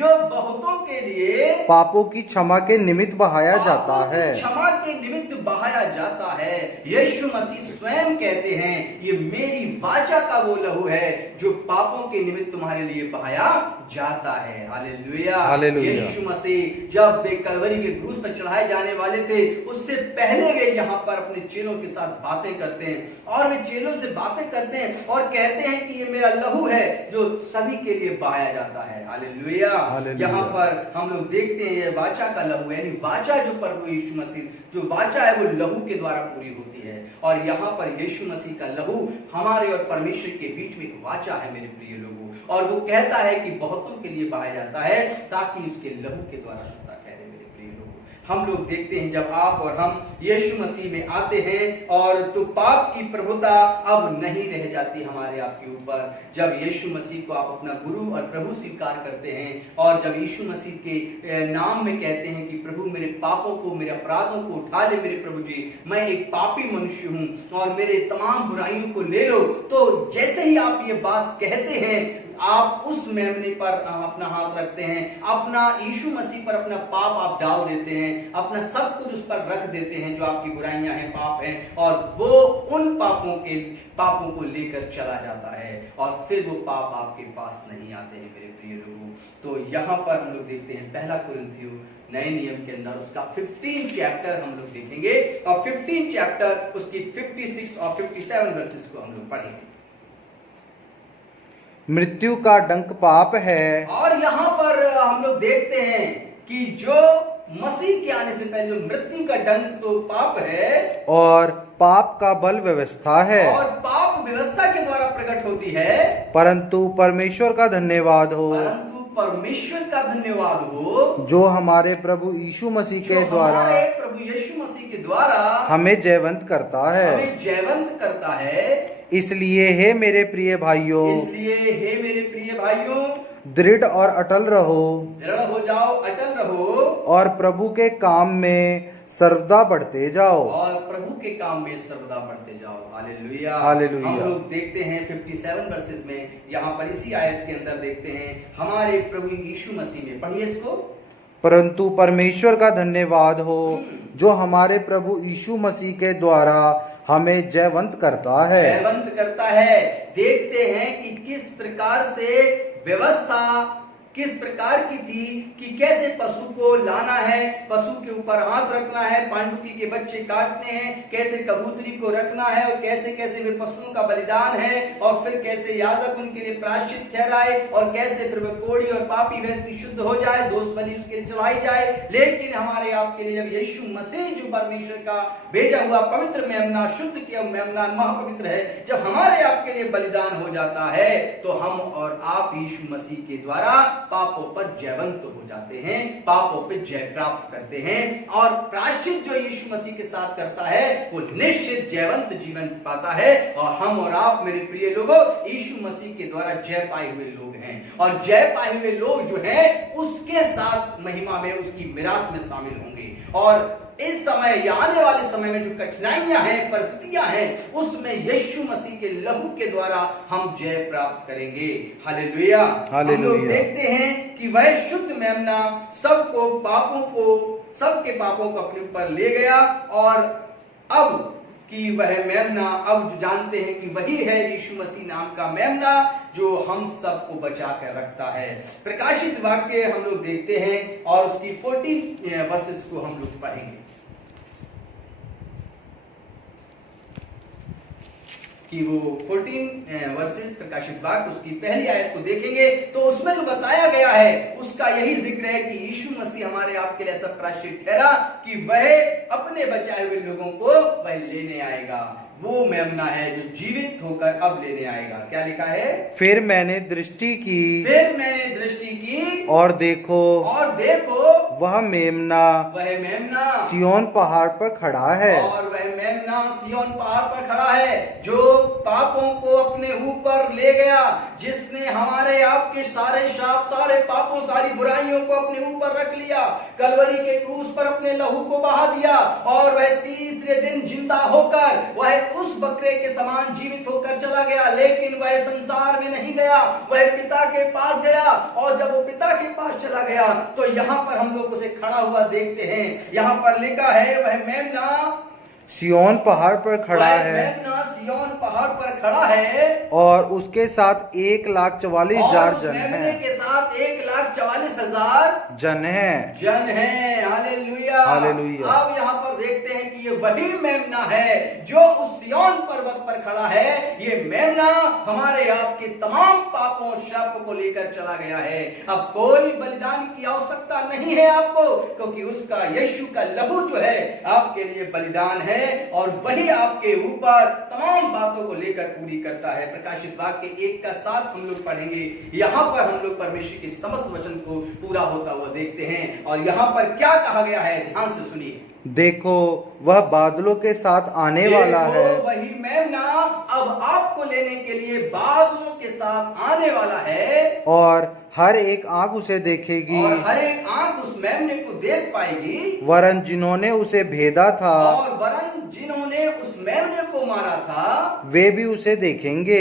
पापों की क्षमा के निमित्त बहाया जाता है। क्षमा के निमित्त बहाया जाता है। यीशु मसीह स्वयं कहते हैं ये मेरी वाचा का वो लहू है जो पापों के निमित्त तुम्हारे लिए बहाया जाता है। हालेलुया। हालेलुया। यीशु मसीह जब वे कलवरी के क्रूस पर चढ़ाए जाने वाले थे, उससे पहले वे यहाँ पर अपने चेलों के साथ बातें करते हैं और वे चेलों से बातें करते हैं और कहते हैं कि ये मेरा लहू है जो सभी के लिए बहाया जाता है। हालेलुया। यहाँ पर हम लोग देखते हैं ये वाचा का लहू है, यानी वाचा जो प्रभु यीशु मसीह जो वाचा है वो लहू के द्वारा पूरी होती है और यहाँ पर यीशु मसीह का लहू हमारे और परमेश्वर के बीच में एक वाचा है। मेरे प्रिय लोगों, और वो कहता है कि बहुतों के लिए बहाया जाता है ताकि उसके लहू के द्वारा शुद्धता ठहरे। मेरे प्रिय लोगों, हम लोग देखते हैं जब आप और हम यीशु मसीह में आते हैं और तो पाप की प्रभुता अब नहीं रह जाती हमारे आपके ऊपर। जब यीशु मसीह को आप अपना गुरु और प्रभु स्वीकार करते हैं और जब यीशु मसीह के नाम में कहते हैं कि प्रभु मेरे पापों को, मेरे अपराधों को उठा ले मेरे प्रभु जी, मैं एक पापी मनुष्य हूं और मेरे तमाम बुराइयों को ले लो, तो जैसे ही आप ये बात कहते हैं आप उस मेमने पर अपना हाथ रखते हैं, अपना यीशु मसीह पर अपना पाप आप डाल देते हैं, अपना सब कुछ उस पर रख देते हैं जो आपकी बुराइयां हैं, पाप हैं, और वो उन पापों को लेकर चला जाता है और फिर वो पाप आपके पास नहीं आते हैं। मेरे प्रिय लोगों, तो यहाँ पर हम लोग देखते हैं पहला कुरिन्थियों नए नियम के अंदर उसका 15 चैप्टर हम लोग देखेंगे और 15 चैप्टर उसकी 56 और 57 वर्सेस को हम लोग पढ़ेंगे। मृत्यु का डंक पाप है, और यहाँ पर हम लोग देखते हैं कि जो मसीह के आने से पहले जो मृत्यु का डंक तो पाप है और पाप का बल व्यवस्था है, और पाप व्यवस्था के द्वारा प्रकट होती है, परंतु परमेश्वर का धन्यवाद हो, परंतु परमेश्वर का धन्यवाद हो जो हमारे प्रभु यीशु मसीह के जो द्वारा हमारे प्रभु यीशु मसीह के द्वारा हमें जयवंत करता है। हमें जयवंत करता है। इसलिए हे मेरे प्रिय भाइयों, इसलिए हे मेरे प्रिय भाइयों, दृढ़ और अटल रहो, दृढ़ हो जाओ, अटल रहो और प्रभु के काम में सर्वदा बढ़ते जाओ। और प्रभु के काम में सर्वदा बढ़ते जाओ। Hallelujah, hallelujah. हम लोग देखते हैं 57 वर्सेस में, यहाँ पर इसी आयत के अंदर देखते हैं हमारे प्रभु यीशु मसीह में, पढ़िए इसको। परंतु परमेश्वर का धन्यवाद हो जो हमारे प्रभु यीशु मसीह के द्वारा हमें जयवंत करता है। जयवंत करता है। देखते हैं कि किस प्रकार से व्यवस्था किस प्रकार की थी कि कैसे पशु को लाना है, पशु के ऊपर हाथ रखना है, पांडुकी के बच्चे काटने हैं, कैसे कबूतरी को रखना है और कैसे कैसे वे पशुओं का बलिदान है, और फिर कैसे याजक उनके लिए प्रायश्चित ठहराए, और कैसे फिर कोढ़ी और पापी व्यक्ति शुद्ध हो जाए, दोष बलि उसके लिए चढ़ाई जाए। लेकिन हमारे आपके लिए जब यीशु मसीह जो परमेश्वर का भेजा हुआ पवित्र मेमना, शुद्ध किया मेमना, महापवित्र है, जब हमारे आपके लिए बलिदान हो जाता है तो हम और आप यीशु मसीह के द्वारा पापों पर जयवंत हो जाते हैं, पापों पर जय प्राप्त करते हैं। और प्रायश्चित जो यीशु मसीह के साथ करता है वो निश्चित जयवंत जीवन पाता है। और हम और आप मेरे प्रिय लोगों यीशु मसीह के द्वारा जय पाए हुए लोग हैं, और जय पाए हुए लोग जो हैं उसके साथ महिमा में, उसकी मिरास में शामिल होंगे। और इस समय या आने वाले समय में जो कठिनाइयां हैं, परिस्थितियां हैं, उसमें यीशु मसीह के लहू के द्वारा हम जय प्राप्त करेंगे। हालेलुया। हम लोग देखते हैं कि वह शुद्ध मेमना सबको पापों को, सबके पापों को अपने ऊपर ले गया, और अब कि वह मेमना, अब जो जानते हैं कि वही है यीशु मसीह नाम का मेमना जो हम सबको बचा कर रखता है। प्रकाशित वाक्य हम लोग देखते हैं और उसकी 40 वर्सेस को हम लोग पढ़ेंगे कि वो 14 वर्सेस प्रकाशित वाक्य उसकी पहली आयत को देखेंगे तो उसमें जो बताया गया है उसका यही जिक्र है कि यीशु मसीह हमारे आपके लिए ऐसा प्रायश्चित ठहरा कि वह अपने बचाए हुए लोगों को वह लेने आएगा। वो मेमना है जो जीवित होकर अब लेने आएगा। क्या लिखा है? फिर मैंने दृष्टि की, और देखो वह मेमना सिय्योन पहाड़ पर खड़ा है, और वह मेमना सिय्योन पहाड़ पर खड़ा है जो पापों को अपने ऊपर ले गया, जिसने हमारे आपके सारे शाप, सारे पापों, सारी बुराइयों को अपने ऊपर रख लिया, कलवरी के क्रूस पर अपने लहू को बहा दिया, और वह तीसरे दिन जिंदा होकर वह उस बकरे के समान जीवित होकर चला गया। लेकिन वह संसार में नहीं गया, वह पिता के पास गया, और जब वो पिता के पास चला गया तो यहाँ पर हम लोग उसे खड़ा हुआ देखते हैं। यहाँ पर लिखा है वह मेमना सिय्योन पहाड़ पर खड़ा है, मेमना सिय्योन पहाड़ पर खड़ा है, और उसके साथ 1,44,000 जन हैं। के साथ 1,44,000 जन हैं। Hallelujah, hallelujah. अब यहाँ पर देखते हैं कि ये वही मेमना है जो उस सिय्योन पर्वत पर खड़ा है। ये मेमना हमारे आपके तमाम पापों, शापों को लेकर चला गया है। अब कोई बलिदान की आवश्यकता नहीं है आपको, क्योंकि उसका यीशु का लहू जो है आपके लिए बलिदान है, और वही आपके ऊपर तमाम बातों को लेकर पूरी करता है। प्रकाशित वाक्य 1:7 हम लोग पढ़ेंगे। यहाँ पर हम लोग परमेश्वर के समस्त वचन को पूरा होता हुआ देखते हैं, और यहाँ पर क्या कहा गया है ध्यान से सुनिए। देखो वह बादलों के साथ आने वाला है। वही मेमना अब आपको लेने के लिए बादलों के साथ आने वाला है, और हर एक आंख उसे देखेगी, और हर एक आंख उस मेमने को देख पाएगी, वरन जिन्होंने उसे भेदा था, और वरन जिन्होंने उस मेमने को मारा था वे भी उसे देखेंगे।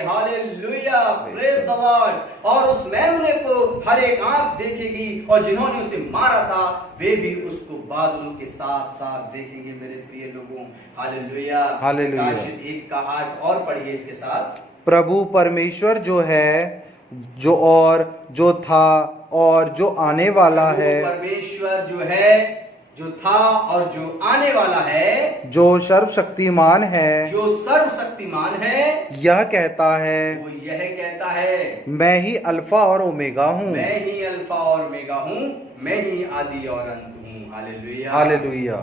Hallelujah, praise the Lord. और उस मेमने को हर एक आंख देखेगी, और जिन्होंने उसे मारा था वे भी उसको बादलों के साथ साथ देखेंगे। मेरे प्रिय लोगों, हालेलुया, हालेलुया। प्रकाशित 1:8 और पढ़िए इसके साथ। प्रभु परमेश्वर जो है, जो था और जो आने वाला है, परमेश्वर जो है, जो था और जो आने वाला है, जो सर्वशक्तिमान है, यह कहता है, वो यह कहता है, मैं ही अल्फा और ओमेगा हूँ, मैं ही अल्फा और ओमेगा हूँ, मैं ही आदि और अंत हूँ। Hallelujah, hallelujah.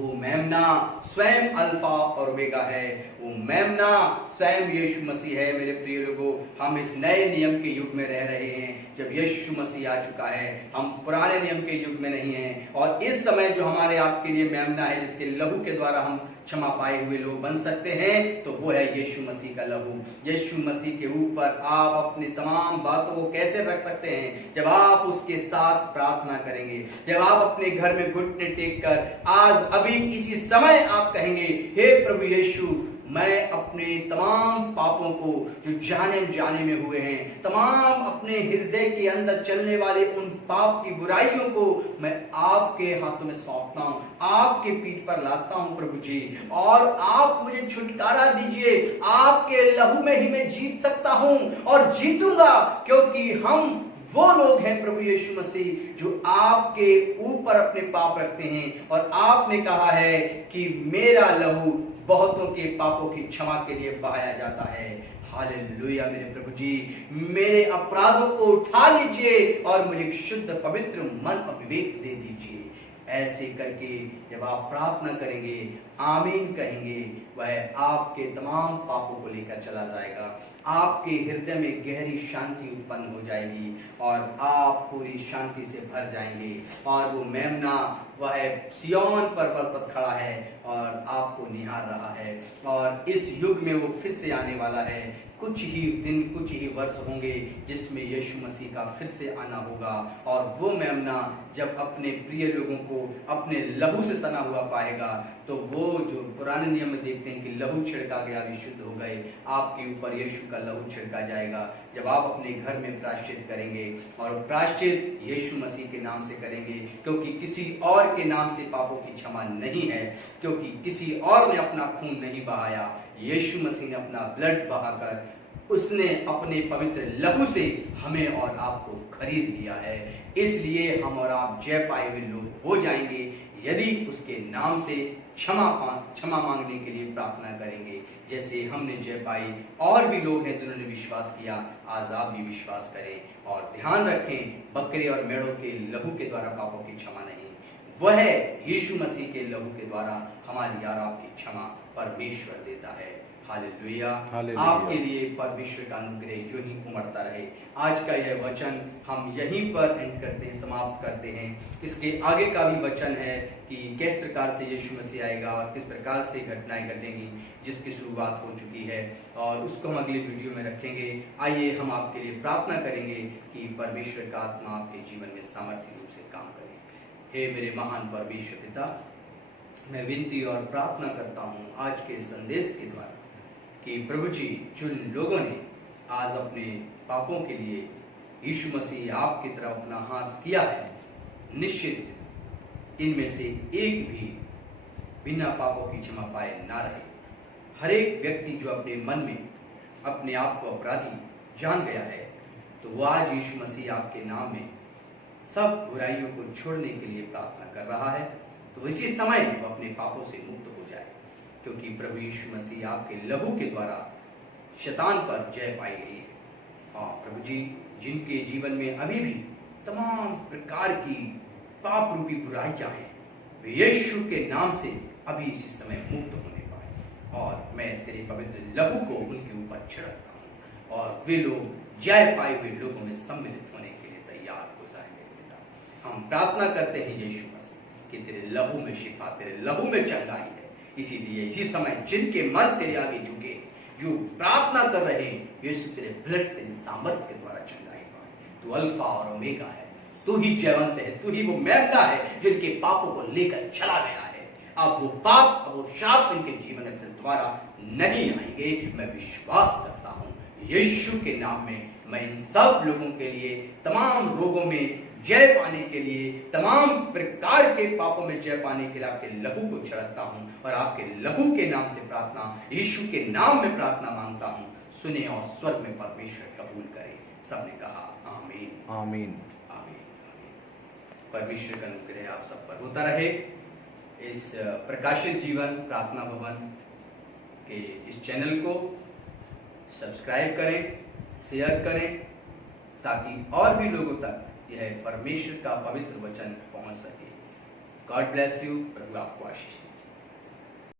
वो मेमना स्वयं अल्फा और ओमेगा है, वो मेमना स्वयं यीशु मसीह है। मेरे प्रिय लोगों, हम इस नए नियम के युग में रह रहे हैं जब यीशु मसीह आ चुका है। हम पुराने नियम के युग में नहीं हैं। और इस समय जो हमारे आपके लिए मेमना है, जिसके लहू के द्वारा हम क्षमा पाए हुए लोग बन सकते हैं, तो वो है यीशु मसीह का लहू। यीशु मसीह के ऊपर आप अपनी तमाम बातों को कैसे रख सकते हैं? जब आप उसके साथ प्रार्थना करेंगे, जब आप अपने घर में घुटने टेक कर आज अभी इसी समय आप कहेंगे, हे प्रभु यीशु, मैं अपने तमाम पापों को जो जाने जाने में हुए हैं, तमाम अपने हृदय के अंदर चलने वाले उन पाप की बुराइयों को मैं आपके हाथों में सौंपता हूं, आपके पीठ पर लाता हूं प्रभु जी, और आप मुझे छुटकारा दीजिए। आपके लहू में ही मैं जीत सकता हूं और जीतूंगा, क्योंकि हम वो लोग हैं प्रभु यीशु मसीह जो आपके ऊपर अपने पाप रखते हैं। और आपने कहा है कि मेरा लहू बहुतों के पापों की क्षमा के लिए बहाया जाता है। हालेलुया मेरे प्रभु जी, मेरे अपराधों को उठा लीजिए और मुझे शुद्ध पवित्र मन और विवेक दे दीजिए। ऐसे करके जब आप प्रार्थना करेंगे, आमीन कहेंगे, वह आपके तमाम पापों को लेकर चला जाएगा। आपके हृदय में गहरी शांति उत्पन्न हो जाएगी और आप पूरी शांति से भर जाएंगे। और वो मेमना वह सिय्योन पर्वत पर खड़ा है और आपको निहार रहा है। और इस युग में वो फिर से आने वाला है। कुछ ही दिन, कुछ ही वर्ष होंगे जिसमें यीशु मसीह का फिर से आना होगा। और वो मेमना जब अपने प्रिय लोगों को अपने लहू से सना हुआ पाएगा, तो वो जो पुराने नियम में देखते हैं कि लहू छिड़का गया, विशुद्ध हो गए, आपके ऊपर यीशु का लहू छिड़का जाएगा। जब आप अपने घर में प्रायश्चित करेंगे, और प्रायश्चित यीशु मसीह के नाम से करेंगे, क्योंकि किसी और के नाम से पापों की क्षमा नहीं है, क्योंकि किसी और ने अपना खून नहीं बहाया, यीशु मसीह ने अपना ब्लड बहाकर उसने अपने पवित्र लहू से हमें और आपको खरीद लिया है। इसलिए हम और आप जय पाए हुए लोग हो जाएंगे यदि उसके नाम से क्षमा मांगने के लिए प्रार्थना करेंगे, जैसे हमने जय पाई। और भी लोग हैं जिन्होंने विश्वास किया, आज आप भी विश्वास करें। और ध्यान रखें, बकरे और मेढ़ों के लहू के द्वारा पापों की क्षमा नहीं, वह यीशु मसीह के लहू के द्वारा हमारी और आपकी क्षमा परमेश्वर देता है। हालेलुया। आपके लिए परमेश्वर का अनुग्रह यूं ही उमड़ता रहे। आज का यह वचन हम यहीं पर एंड करते हैं, समाप्त करते हैं। इसके आगे का भी वचन है कि किस प्रकार से यीशु मसीह आएगा और किस प्रकार से घटनाएं घटेंगी, जिसकी शुरुआत हो चुकी है, और उसको हम अगले वीडियो में रखेंगे। आइए हम आपके लिए प्रार्थना करेंगे कि परमेश्वर का आत्मा आपके जीवन में सामर्थ्य रूप से काम करे। हे मेरे महान परमेश्वर पिता, मैं विनती और प्रार्थना करता हूँ आज के संदेश के द्वारा कि प्रभु जी, जिन लोगों ने आज अपने पापों के लिए यीशु मसीह आपकी तरफ अपना हाथ किया है, निश्चित इनमें से एक भी बिना पापों की क्षमा पाए ना रहे। हर एक व्यक्ति जो अपने मन में अपने आप को अपराधी जान गया है, तो वो आज यीशु मसीह आपके नाम में सब बुराइयों को छोड़ने के लिए प्रार्थना कर रहा है। तो इसी समय वो अपने पापों से मुक्त हो जाए, क्योंकि प्रभु यीशु मसीह आपके लहू के द्वारा शैतान पर जय पाई गई है। और प्रभु जी, जिनके जीवन में अभी भी तमाम प्रकार की पाप रूपी बुराइयां हैं, वे यीशु के नाम से अभी इसी समय मुक्त होने पाए। और मैं तेरे पवित्र लहू को उनके ऊपर छिड़कता हूँ और वे लोग जय पाए हुए लोगों में सम्मिलित होने के लिए तैयार हो जाए। मेरे पिता, हम प्रार्थना करते हैं यीशु मसीह कि तेरे लहू में शिफा, तेरे लहू में चंगाई है। इसीलिए इसी समय जिनके मन तेरे आगे झुके, जो प्रार्थना कर रहे हैं, यीशु तेरे ब्लड, तेरे सामर्थ्य के द्वारा चंगाई पाए। तू अल्फा और ओमेगा है, तू ही जयवंत है, तू ही वो मेमना है जिनके पापों को लेकर चला गया है। अब वो पाप, अब वो शाप इनके जीवन में फिर दोबारा नहीं आएंगे। मैं विश्वास करता हूँ यीशु के नाम में। मैं इन सब लोगों के लिए तमाम रोगों में जय पाने के लिए, तमाम प्रकार के पापों में जय पाने के लिए आपके लहू को छिड़कता हूं और आपके लहू के नाम से प्रार्थना, यीशु के नाम में प्रार्थना मांगता हूं। सुने और स्वर्ग में परमेश्वर कबूल करे। सबने कहा आमीन, आमीन, आमीन, आमीन। परमेश्वर का अनुग्रह आप सब पर होता रहे। इस प्रकाशित जीवन प्रार्थना भवन के इस चैनल को सब्सक्राइब करें, शेयर करें, ताकि और भी लोगों तक यह परमेश्वर का पवित्र वचन पहुंच सके। God bless you. प्रभु आपको आशीष दे।